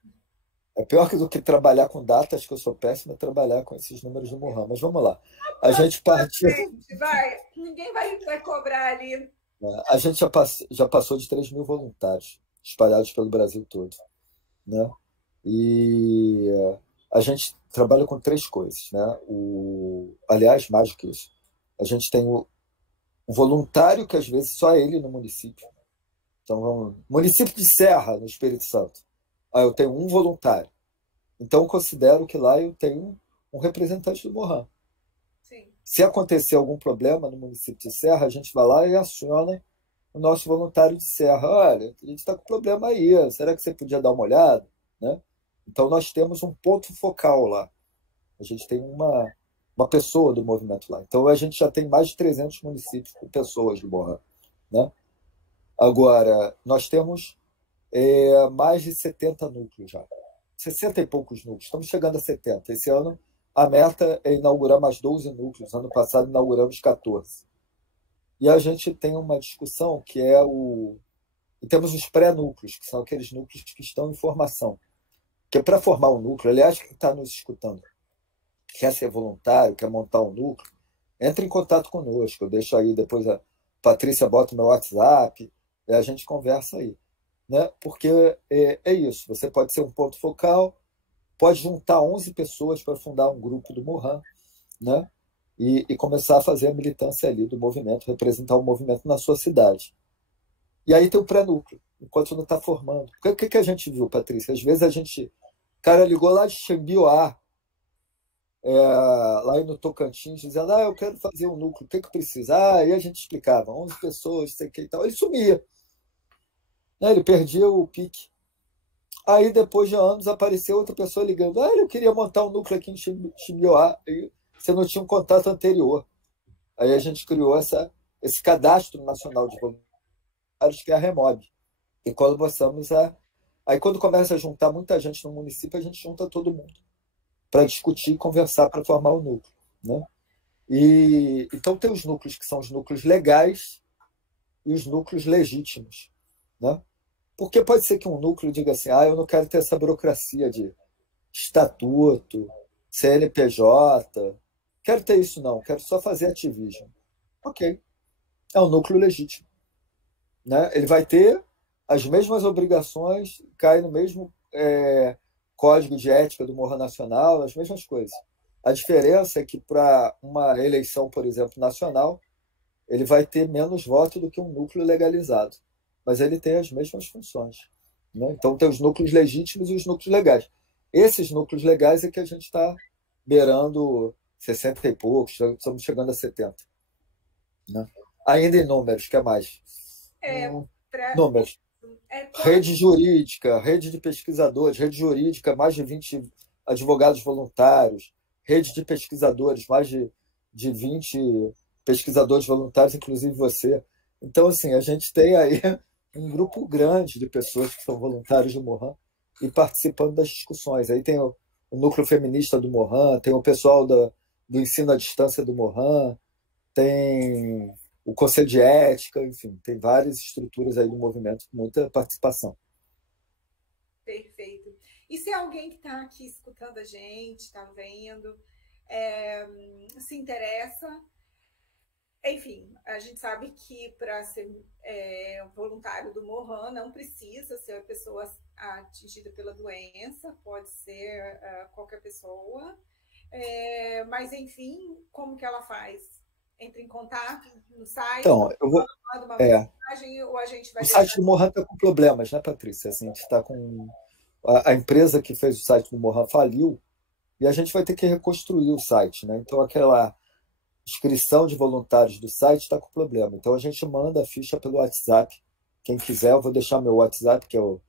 É pior que do que trabalhar com datas, que eu sou péssimo, é trabalhar com esses números do Mohan. Mas vamos lá. A gente partiu. Vai, ninguém vai cobrar ali. A gente já passou de 3 mil voluntários espalhados pelo Brasil todo, né? E a gente trabalha com três coisas, né? Aliás, mais do que isso. A gente tem o voluntário, que às vezes só ele no município. Então, município de Serra, no Espírito Santo. Eu tenho um voluntário. Então, eu considero que lá eu tenho um representante do Mohan. Sim. Se acontecer algum problema no município de Serra, a gente vai lá e aciona o nosso voluntário de Serra. Olha, a gente está com problema aí, será que você podia dar uma olhada? Né? Então, nós temos um ponto focal lá. A gente tem uma pessoa do movimento lá. Então, a gente já tem mais de 300 municípios com pessoas do Mohan. Né? Agora, nós temos mais de 70 núcleos já. 60 e poucos núcleos. Estamos chegando a 70. Esse ano, a meta é inaugurar mais 12 núcleos. Ano passado, inauguramos 14. E a gente tem uma discussão que é E temos os pré-núcleos, que são aqueles núcleos que estão em formação. Que é para formar um núcleo, aliás, quem está nos escutando, quer ser voluntário, quer montar um núcleo, entre em contato conosco. Eu deixo aí, depois a Patrícia bota o meu WhatsApp, e a gente conversa aí. Né? Porque é isso, você pode ser um ponto focal, pode juntar 11 pessoas para fundar um grupo do Mohan, né? E começar a fazer a militância ali do movimento, representar o movimento na sua cidade. E aí tem o pré-núcleo, enquanto não está formando. O que a gente viu, Patrícia? Às vezes o cara ligou lá de Xambioá, lá no Tocantins, dizendo, eu quero fazer um núcleo, o que precisa? Aí a gente explicava, 11 pessoas, sei que e tal. Ele sumia, né? Ele perdia o pique. Aí, depois de anos, apareceu outra pessoa ligando. Eu queria montar um núcleo aqui em Xambioá. E você não tinha um contato anterior. Aí a gente criou esse cadastro nacional de voluntários, que é a Remob. E quando Aí, quando começa a juntar muita gente no município, a gente junta todo mundo para discutir e conversar para formar o núcleo. Né? Então, tem os núcleos que são os núcleos legais e os núcleos legítimos. Né? Porque pode ser que um núcleo diga assim, eu não quero ter essa burocracia de estatuto, CNPJ, quero ter isso não, quero só fazer ativismo. Ok, é um núcleo legítimo. Né? Ele vai ter as mesmas obrigações, cai no mesmo código de ética do Morra Nacional, as mesmas coisas. A diferença é que para uma eleição, por exemplo, nacional, ele vai ter menos votos do que um núcleo legalizado. Mas ele tem as mesmas funções. Né? Então, tem os núcleos legítimos e os núcleos legais. Esses núcleos legais é que a gente está beirando 60 e poucos, estamos chegando a 70. Né? Ainda em números, que é mais? Números. Rede jurídica, rede de pesquisadores, rede jurídica, mais de 20 advogados voluntários, rede de pesquisadores, mais de 20 pesquisadores voluntários, inclusive você. Então, assim, a gente tem aí um grupo grande de pessoas que são voluntários do Mohan e participando das discussões. Aí tem o núcleo feminista do Mohan, tem o pessoal do ensino à distância do Mohan, tem o Conselho de Ética, enfim, tem várias estruturas aí do movimento com muita participação. Perfeito. E se alguém que está aqui escutando a gente, está vendo, se interessa. Enfim, a gente sabe que para ser voluntário do Mohan não precisa ser a pessoa atingida pela doença, pode ser qualquer pessoa. Mas, enfim, como que ela faz? Entra em contato no site, Então, manda uma é, mensagem, ou a gente vai o deixar... site do Mohan está com problemas, né, Patrícia? Assim, a gente está com... A empresa que fez o site do Mohan faliu e a gente vai ter que reconstruir o site, né? Então, aquela inscrição de voluntários do site está com problema. Então, a gente manda a ficha pelo WhatsApp. Quem quiser, eu vou deixar meu WhatsApp, que é o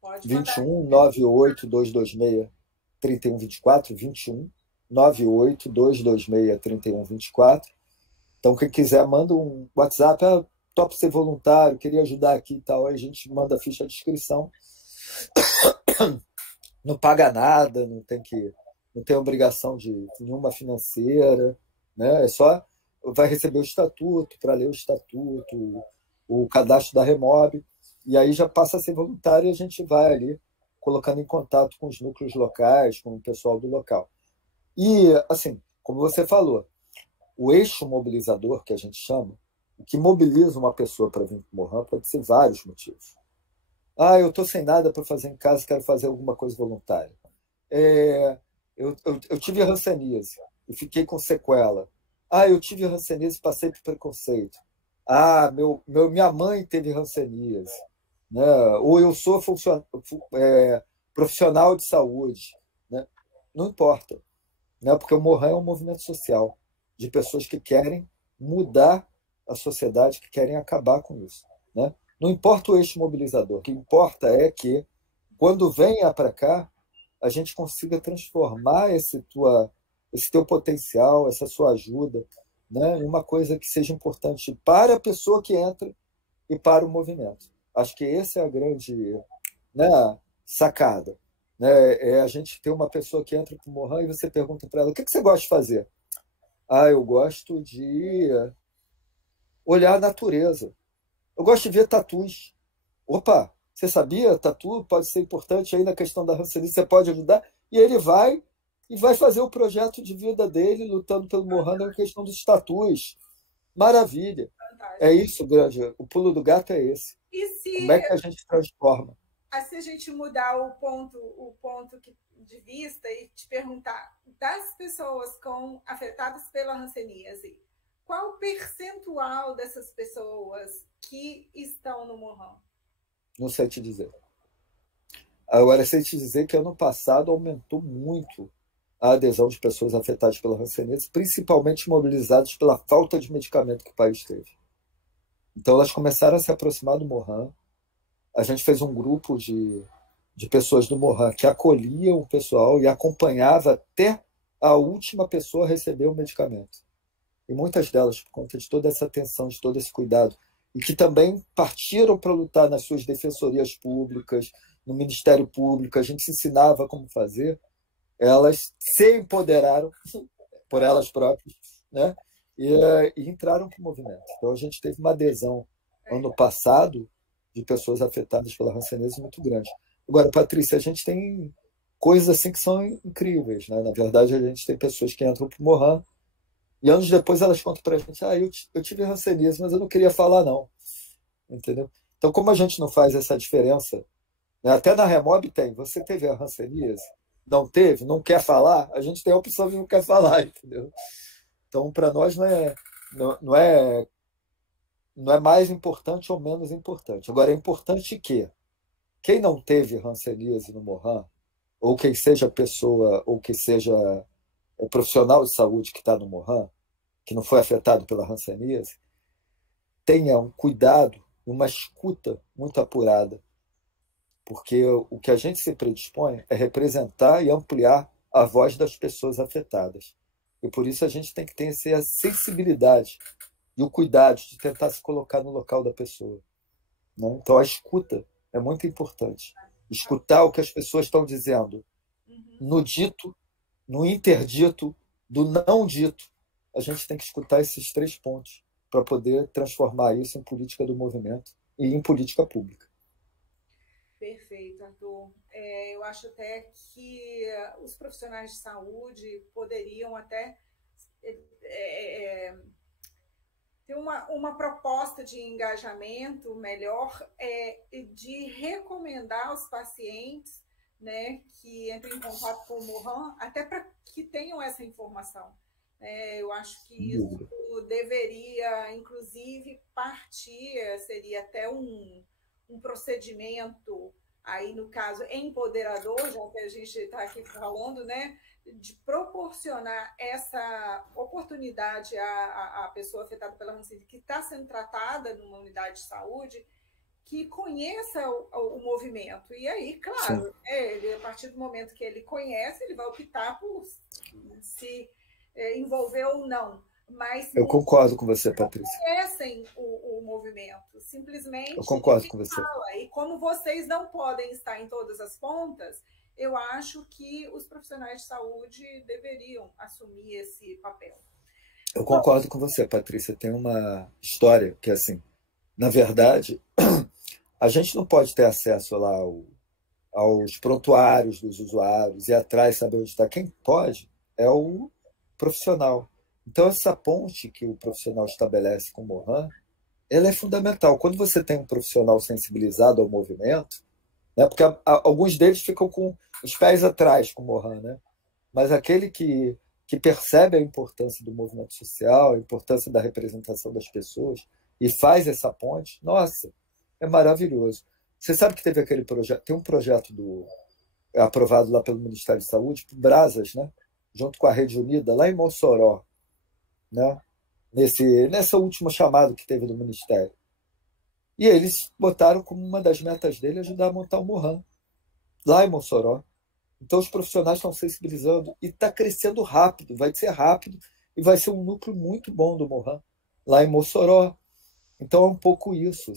Pode mandar. 21 98 226 3124, 21 98 226 3124. Então, quem quiser, manda um WhatsApp, top ser voluntário, queria ajudar aqui e tal. Aí a gente manda a ficha de inscrição. Não paga nada, não tem obrigação de nenhuma financeira, né? É só vai receber o estatuto, para ler o estatuto, o cadastro da Remob, e aí já passa a ser voluntário e a gente vai ali colocando em contato com os núcleos locais, com o pessoal do local. E, assim, como você falou, o eixo mobilizador, que a gente chama, o que mobiliza uma pessoa para vir para o Mohan pode ser vários motivos. Eu estou sem nada para fazer em casa, quero fazer alguma coisa voluntária. Eu tive hanseníase e fiquei com sequela. Eu tive hanseníase e passei por preconceito. Minha mãe teve hanseníase. Né? Ou eu sou profissional de saúde. Né? Não importa. Né? Porque o Mohan é um movimento social de pessoas que querem mudar a sociedade, que querem acabar com isso. Né? Não importa o eixo mobilizador. O que importa é que, quando venha para cá, a gente consiga transformar esse teu potencial, essa sua ajuda, né, em uma coisa que seja importante para a pessoa que entra e para o movimento. Acho que essa é a grande, né, sacada. Né? É a gente ter uma pessoa que entra para o Mohan e você pergunta para ela: o que você gosta de fazer? Eu gosto de olhar a natureza. Eu gosto de ver tatus. Opa, você sabia? Tatu pode ser importante aí na questão da hanseníase, você pode ajudar. E ele vai e vai fazer o projeto de vida dele, lutando pelo Mohan na questão dos tatus. Maravilha. Fantástico. É isso, grande. O pulo do gato é esse. Como é que a gente transforma? Se a gente mudar o ponto de vista e te perguntar, das pessoas afetadas pela hanseníase, qual o percentual dessas pessoas que estão no Mohan? Não sei te dizer. Agora, sei te dizer que ano passado aumentou muito a adesão de pessoas afetadas pela hanseníase, principalmente mobilizadas pela falta de medicamento que o país teve. Então, elas começaram a se aproximar do Mohan. A gente fez um grupo de pessoas do Mohan que acolhiam o pessoal e acompanhava até a última pessoa receber o medicamento. E muitas delas, por conta de toda essa atenção, de todo esse cuidado, e que também partiram para lutar nas suas defensorias públicas, no Ministério Público, a gente ensinava como fazer, elas se empoderaram por elas próprias, né? E entraram para o movimento. Então, a gente teve uma adesão ano passado de pessoas afetadas pela hanseníase muito grande. Agora, Patrícia, a gente tem coisas assim que são incríveis, né? Na verdade, a gente tem pessoas que entram para o Mohan e anos depois elas contam para a gente: eu tive hanseníase, mas eu não queria falar, não. Entendeu? Então, como a gente não faz essa diferença, né? Até na Remob tem: você teve a hanseníase? Não teve? Não quer falar? A gente tem a opção de não quer falar, entendeu? Então, para nós não é mais importante ou menos importante. Agora, é importante que quem não teve hanseníase no Mohan, ou quem seja pessoa, ou que seja profissional de saúde que está no Mohan, que não foi afetado pela hanseníase, tenha um cuidado, uma escuta muito apurada, porque o que a gente se predispõe é representar e ampliar a voz das pessoas afetadas. E por isso a gente tem que ter essa sensibilidade e o cuidado de tentar se colocar no local da pessoa. Né? Então a escuta é muito importante. Escutar o que as pessoas estão dizendo no dito, no interdito, do não dito. A gente tem que escutar esses 3 pontos para poder transformar isso em política do movimento e em política pública. Perfeito, Arthur. Eu acho até que os profissionais de saúde poderiam até ter uma proposta de engajamento melhor, de recomendar aos pacientes, né, que entrem em contato com o Mohan, até para que tenham essa informação. Eu acho que isso deveria, inclusive, partir, seria até um procedimento, aí no caso empoderador, já que a gente está aqui falando, né, de proporcionar essa oportunidade à pessoa afetada pela hanseníase que está sendo tratada numa unidade de saúde, que conheça o movimento. E aí, claro, ele, a partir do momento que ele conhece, ele vai optar por se envolver ou não. Mas eu concordo com você, Patrícia. Conhecem o movimento, simplesmente eu concordo com você. fala. E como vocês não podem estar em todas as pontas, eu acho que os profissionais de saúde deveriam assumir esse papel. Eu concordo com você, Patrícia. Tem uma história que, assim, na verdade, a gente não pode ter acesso lá aos prontuários dos usuários e atrás saber onde está. Quem pode é o profissional. Então, essa ponte que o profissional estabelece com o Mohan, ela é fundamental. Quando você tem um profissional sensibilizado ao movimento, né, porque alguns deles ficam com os pés atrás com o Mohan, né? Mas aquele que percebe a importância do movimento social, a importância da representação das pessoas e faz essa ponte, nossa, é maravilhoso. Você sabe que teve aquele projeto, tem um projeto aprovado lá pelo Ministério da Saúde, Brasas, né? Junto com a Rede Unida, lá em Mossoró, né? Nessa última chamada que teve do Ministério. E eles botaram como uma das metas dele ajudar a montar o Mohan, lá em Mossoró. Então os profissionais estão sensibilizando e está crescendo rápido, vai ser rápido e vai ser um núcleo muito bom do Mohan, lá em Mossoró. Então é um pouco isso.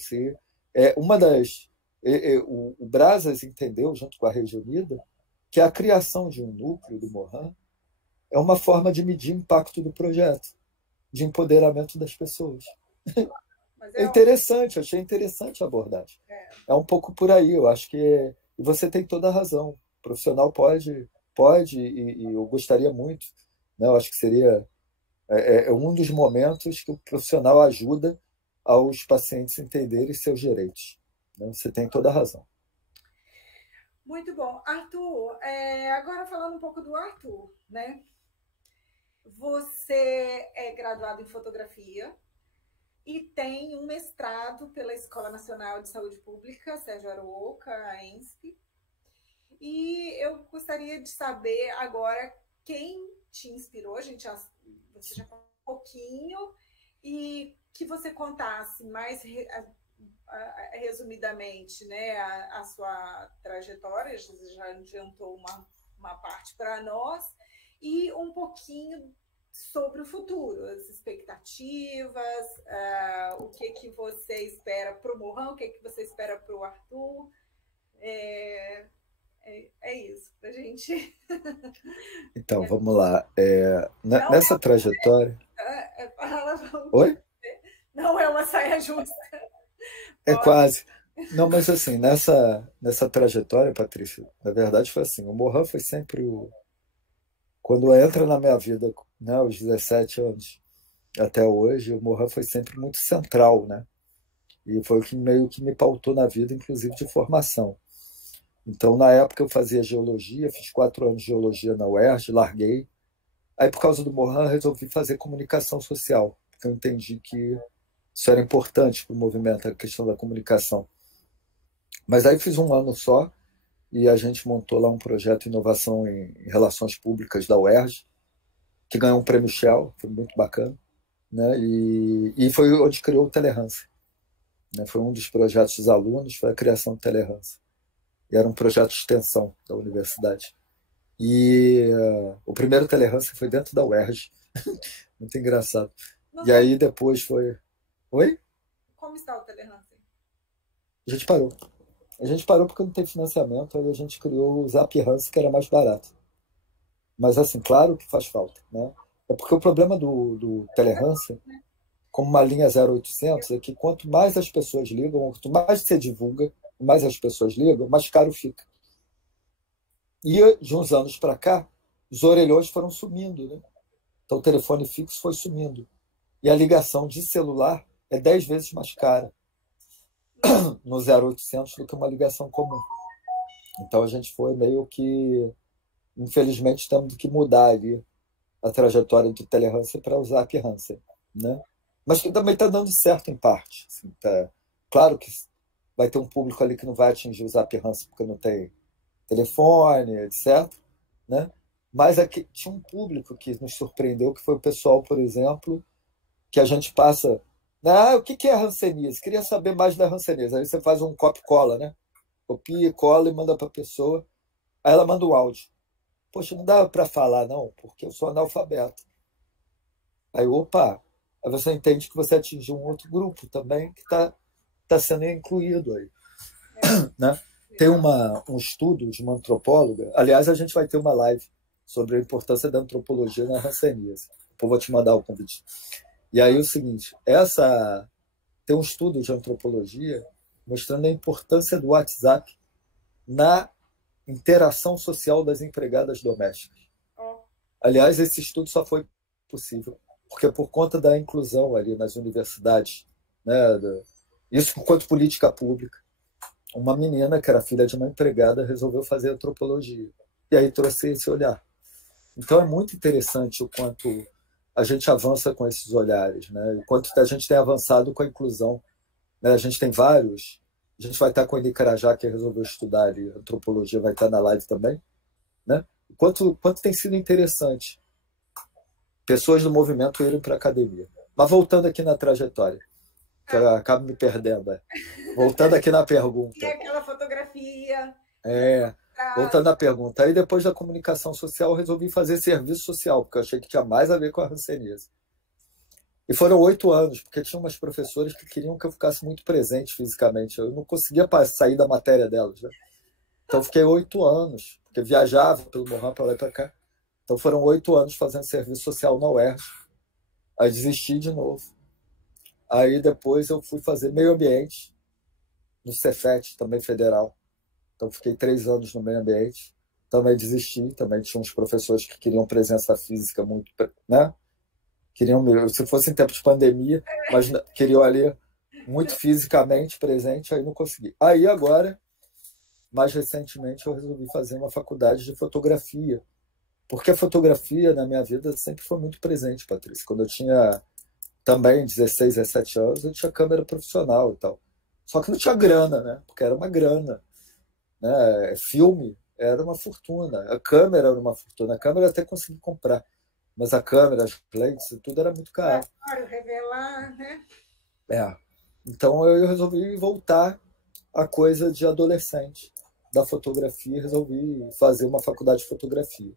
O Brasas entendeu, junto com a Rede Unida, que a criação de um núcleo do Mohan é uma forma de medir o impacto do projeto, de empoderamento das pessoas. É interessante, achei interessante a abordagem. É um pouco por aí, eu acho que e você tem toda a razão. O profissional pode e eu gostaria muito, né? Eu acho que seria um dos momentos que o profissional ajuda aos pacientes entenderem seus direitos. Né? Você tem toda a razão. Muito bom. Arthur, agora falando um pouco do Arthur, né? Você é graduado em fotografia e tem um mestrado pela Escola Nacional de Saúde Pública, Sérgio Arouca, a ENSP. E eu gostaria de saber agora quem te inspirou. Você já falou um pouquinho, e que você contasse mais resumidamente, né, a sua trajetória. Você já adiantou uma parte para nós, e um pouquinho sobre o futuro, as expectativas, o que você espera para o Mohan, o que você espera para o Arthur. É isso, para a gente. Então, vamos lá. Nessa trajetória. Oi? Não é uma saia justa. É quase. Não, mas assim, nessa trajetória, Patrícia, na verdade foi assim, o Mohan foi sempre quando entra na minha vida, né, aos 17 anos até hoje, o Mohan foi sempre muito central, né? E foi o que meio que me pautou na vida, inclusive de formação. Então, na época eu fazia geologia, fiz 4 anos de geologia na UERJ, larguei. Aí, por causa do Mohan, resolvi fazer comunicação social, porque eu entendi que isso era importante para o movimento, a questão da comunicação. Mas aí fiz um ano só, e a gente montou lá um projeto de inovação em relações públicas da UERJ, que ganhou um prêmio Shell, foi muito bacana, né? E foi onde criou o Telehanse, né? Foi um dos projetos dos alunos, foi a criação do Telehanse. E era um projeto de extensão da universidade. E o primeiro Telehanse foi dentro da UERJ, muito engraçado. E aí depois foi... Oi? Como está o Telehanse? A gente parou. A gente parou porque não tem financiamento, aí a gente criou o Zap Hanse, que era mais barato. Mas, assim, claro que faz falta, né? É porque o problema do Telehanse, como uma linha 0800, é que quanto mais as pessoas ligam, quanto mais você divulga, mais as pessoas ligam, mais caro fica. E de uns anos para cá, os orelhões foram sumindo, né? Então o telefone fixo foi sumindo. E a ligação de celular é 10 vezes mais cara no 0800 do que uma ligação comum. Então a gente foi meio que, infelizmente, temos que mudar ali a trajetória do Telehansen para o Zap Hansen, né? Mas que também está dando certo em parte. Assim, tá. Claro que vai ter um público ali que não vai atingir o Zap Hansen porque não tem telefone, etc. Né? Mas aqui, tinha um público que nos surpreendeu, que foi o pessoal, por exemplo, que a gente passa. O que é a hanseníase? Queria saber mais da hanseníase. Aí você faz um copy-cola, né? Copia, cola e manda para a pessoa. Aí ela manda o áudio. Poxa, não dá para falar, não, porque eu sou analfabeto. Aí, opa, aí você entende que você atingiu um outro grupo também que está sendo incluído aí. Né? Tem um estudo de uma antropóloga. Aliás, a gente vai ter uma live sobre a importância da antropologia na hanseníase. Depois vou te mandar o convite. E aí o seguinte, tem um estudo de antropologia mostrando a importância do WhatsApp na interação social das empregadas domésticas. Aliás, esse estudo só foi possível porque por conta da inclusão ali nas universidades, né, isso enquanto política pública, uma menina que era filha de uma empregada resolveu fazer antropologia e aí trouxe esse olhar. Então é muito interessante o quanto a gente avança com esses olhares, né? O quanto a gente tem avançado com a inclusão, né? A gente tem vários. A gente vai estar com o Eli Carajá, que resolveu estudar ali, antropologia, vai estar na live também, né? O quanto tem sido interessante pessoas do movimento irem para a academia. Mas voltando aqui na trajetória, que eu acabo me perdendo. Voltando aqui na pergunta. E aquela fotografia. Voltando à pergunta. Aí depois da comunicação social, eu resolvi fazer serviço social, porque eu achei que tinha mais a ver com a hanseníase. E foram 8 anos, porque tinha umas professoras que queriam que eu ficasse muito presente fisicamente. Eu não conseguia sair da matéria delas. Né? Então fiquei 8 anos, porque viajava pelo Mohan para lá e para cá. Então foram 8 anos fazendo serviço social na UERJ. Aí desisti de novo. Aí depois eu fui fazer meio ambiente no Cefet, também federal. Então fiquei 3 anos no meio ambiente. Também desisti. Também tinha uns professores que queriam presença física muito, né? Queriam, se fosse em tempo de pandemia, mas queriam ali muito fisicamente presente, aí não consegui. Aí agora, mais recentemente, eu resolvi fazer uma faculdade de fotografia. Porque a fotografia na minha vida sempre foi muito presente, Patrícia. Quando eu tinha também 16, 17 anos, eu tinha câmera profissional e tal. Só que não tinha grana, né? Porque era uma grana. Né? Filme era uma fortuna. A câmera era uma fortuna. A câmera eu até consegui comprar. Mas a câmera, as lentes, tudo era muito caro. Claro, revelar, né? Então eu resolvi voltar à coisa de adolescente da fotografia. Resolvi fazer uma faculdade de fotografia.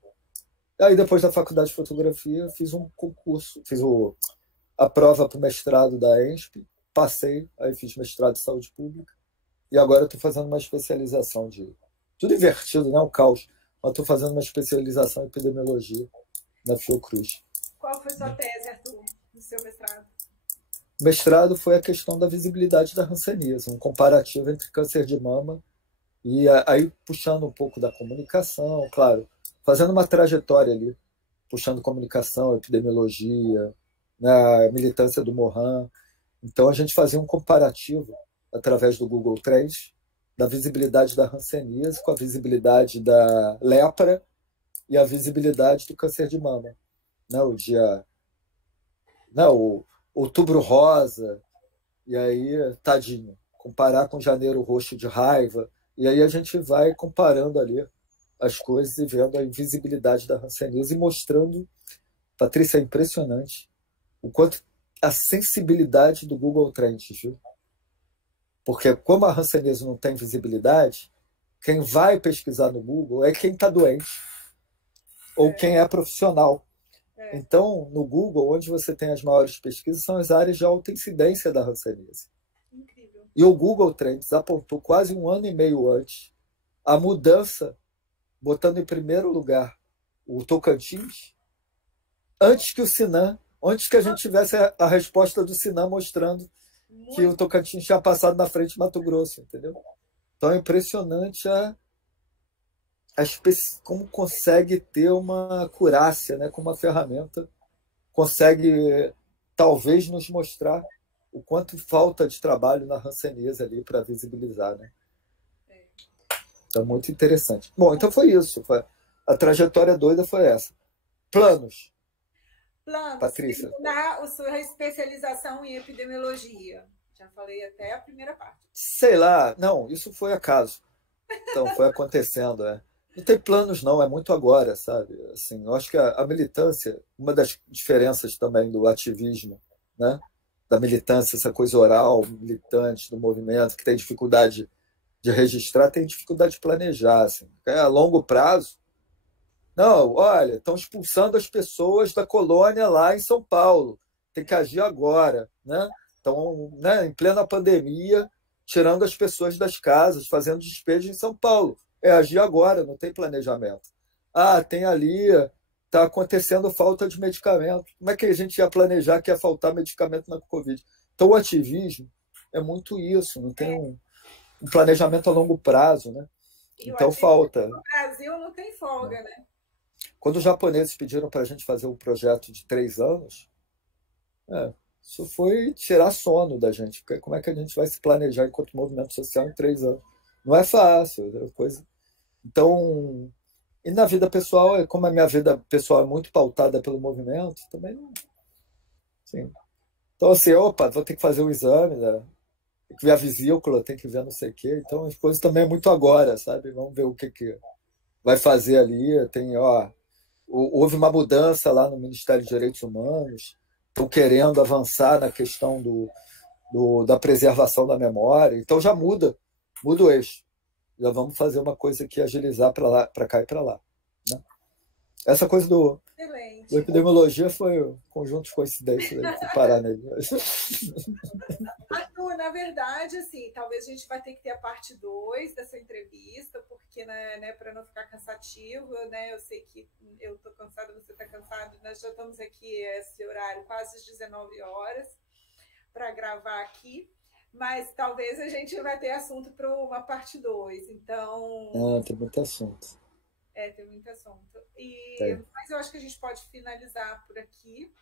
Aí depois da faculdade de fotografia, eu fiz um concurso. Fiz a prova para o mestrado da ENSP. Passei, aí fiz mestrado de saúde pública. E agora estou fazendo uma especialização de... Tudo invertido, né? O caos. Mas estou fazendo uma especialização em epidemiologia na Fiocruz. Qual foi sua tese, Arthur, no seu mestrado? O mestrado foi a questão da visibilidade da hanseníase, um comparativo entre câncer de mama e aí puxando um pouco da comunicação, claro, fazendo uma trajetória ali, puxando comunicação, epidemiologia, né, militância do Mohan. Então a gente fazia um comparativo através do Google Trends da visibilidade da hanseníase com a visibilidade da lepra e a visibilidade do câncer de mama. Né? O outubro rosa, e aí, tadinho, comparar com janeiro roxo de raiva, e aí a gente vai comparando ali as coisas e vendo a invisibilidade da hanseníase e mostrando, Patrícia, é impressionante o quanto a sensibilidade do Google Trends, viu? Porque como a hanseníase não tem visibilidade, quem vai pesquisar no Google é quem está doente ou quem é profissional. Então, no Google, onde você tem as maiores pesquisas, são as áreas de alta incidência da hanseníase. Incrível. E o Google Trends apontou quase 1 ano e meio antes a mudança, botando em primeiro lugar o Tocantins, antes que o Sinan, antes que a gente tivesse a resposta do Sinan mostrando que o Tocantins tinha passado na frente do Mato Grosso, entendeu? Então é impressionante como consegue ter uma acurácia, né? Como uma ferramenta consegue talvez nos mostrar o quanto falta de trabalho na hanseníase ali para visibilizar, né? Então, muito interessante. Bom, então foi isso. A trajetória doida foi essa. Planos, Planos, Patrícia? terminar a sua especialização em epidemiologia. Já falei até a primeira parte. Sei lá, não, isso foi acaso. Então, foi acontecendo, é. Não tem planos, não, é muito agora, sabe? Assim, eu acho que a militância, uma das diferenças também do ativismo, né? Da militância, essa coisa oral, militante do movimento, que tem dificuldade de registrar, tem dificuldade de planejar, assim. É a longo prazo. Não, olha, estão expulsando as pessoas da colônia lá em São Paulo. Tem que agir agora, né? Estão, né, em plena pandemia, tirando as pessoas das casas, fazendo despejo em São Paulo. É agir agora, não tem planejamento. Ah, tem ali, está acontecendo falta de medicamento. Como é que a gente ia planejar que ia faltar medicamento na Covid? Então, o ativismo é muito isso, não tem um planejamento a longo prazo, né? E o Então, ativismo falta. no Brasil não tem folga, né? Quando os japoneses pediram para a gente fazer um projeto de 3 anos, isso foi tirar sono da gente. Porque como é que a gente vai se planejar enquanto movimento social em 3 anos? Não é fácil, é coisa. Então, e na vida pessoal, como a minha vida pessoal é muito pautada pelo movimento, também não. Assim. Então, assim, opa, vou ter que fazer um exame, né? Tem que ver a vesícula, tem que ver não sei o quê. Então, as coisas também é muito agora, sabe? Vamos ver o que vai fazer ali. Tem, ó, houve uma mudança lá no Ministério dos Direitos Humanos, estão querendo avançar na questão da preservação da memória, então já muda o eixo. Já vamos fazer uma coisa aqui, agilizar para lá, para cá e para lá. Né? Essa coisa do Excelente. epidemiologia foi um conjunto de coincidências, aí, fui parar nele. Arthur, na verdade, assim, talvez a gente vai ter que ter a parte 2 dessa entrevista, porque, né, para não ficar cansativo, né, eu sei que eu estou cansada, você está cansado, nós já estamos aqui esse horário quase às 19 horas para gravar aqui, mas talvez a gente vai ter assunto para uma parte 2. Então, Tem muito assunto. tem muito assunto. Tem. Mas eu acho que a gente pode finalizar por aqui.